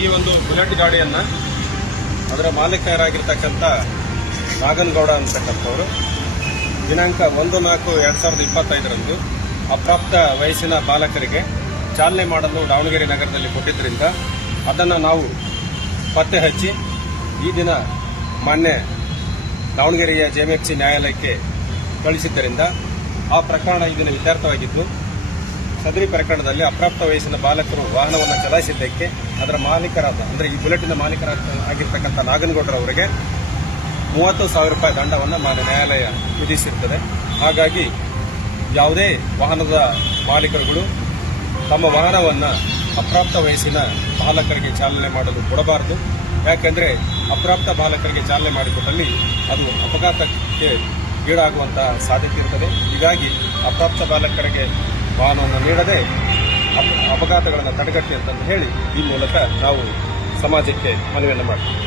ಈ ಒಂದು ಬುಲೆಟ್ ಗಾಡಿಯನ್ನು ಅದರ ಮಾಲೀಕರಾಗಿರ್ತಕ್ಕಂಥ ನಾಗನಗೌಡ ಅಂತಕ್ಕಂಥವರು ದಿನಾಂಕ 1/4/2025 ಅಪ್ರಾಪ್ತ ವಯಸ್ಸಿನ ಬಾಲಕರಿಗೆ ಚಾಲನೆ ಮಾಡಲು ದಾವಣಗೆರೆ ನಗರದಲ್ಲಿ ಕೊಟ್ಟಿದ್ದರಿಂದ ಅದನ್ನು ನಾವು ಪತ್ತೆ ಹಚ್ಚಿ ಈ ದಿನ ಮಾನ್ಯ ದಾವಣಗೆರೆಯ ಜೆಎಂಎಫ್ಸಿ ನ್ಯಾಯಾಲಯಕ್ಕೆ ಕಳಿಸಿದ್ದರಿಂದ ಆ ಪ್ರಕರಣ ಈ ದಿನ ಇತ್ಯರ್ಥವಾಗಿದ್ದು, ಸದರಿ ಪ್ರಕರಣದಲ್ಲಿ ಅಪ್ರಾಪ್ತ ವಯಸ್ಸಿನ ಬಾಲಕರು ವಾಹನವನ್ನು ಚಲಾಯಿಸಿದ್ದಕ್ಕೆ ಅದರ ಮಾಲೀಕರಾದ ಅಂದರೆ ಈ ಬುಲೆಟಿನ ಮಾಲೀಕರಾಗಿರ್ತಕ್ಕಂಥ ನಾಗನಗೌಡರವರಿಗೆ 30,000 ರೂಪಾಯಿ ದಂಡವನ್ನು ಮಾನ್ಯ ನ್ಯಾಯಾಲಯ ವಿಧಿಸಿರುತ್ತದೆ. ಹಾಗಾಗಿ ಯಾವುದೇ ವಾಹನದ ಮಾಲೀಕರುಗಳು ತಮ್ಮ ವಾಹನವನ್ನು ಅಪ್ರಾಪ್ತ ವಯಸ್ಸಿನ ಬಾಲಕರಿಗೆ ಚಾಲನೆ ಮಾಡಲು ಕೊಡಬಾರದು. ಯಾಕೆಂದರೆ ಅಪ್ರಾಪ್ತ ಬಾಲಕರಿಗೆ ಚಾಲನೆ ಮಾಡಿಕೊಟ್ಟಲ್ಲಿ ಅದು ಅಪಘಾತಕ್ಕೆ ಈಡಾಗುವಂತಹ ಸಾಧ್ಯತೆ ಇರುತ್ತದೆ. ಹೀಗಾಗಿ ಅಪ್ರಾಪ್ತ ಬಾಲಕರಿಗೆ ವಾಹನವನ್ನು ನೀಡದೆ ಅಪಘಾತಗಳನ್ನು ತಡೆಗಟ್ಟಿ ಅಂತ ಹೇಳಿ ಈ ಮೂಲಕ ನಾವು ಸಮಾಜಕ್ಕೆ ಮನವಿಯನ್ನು ಮಾಡ್ತೀವಿ.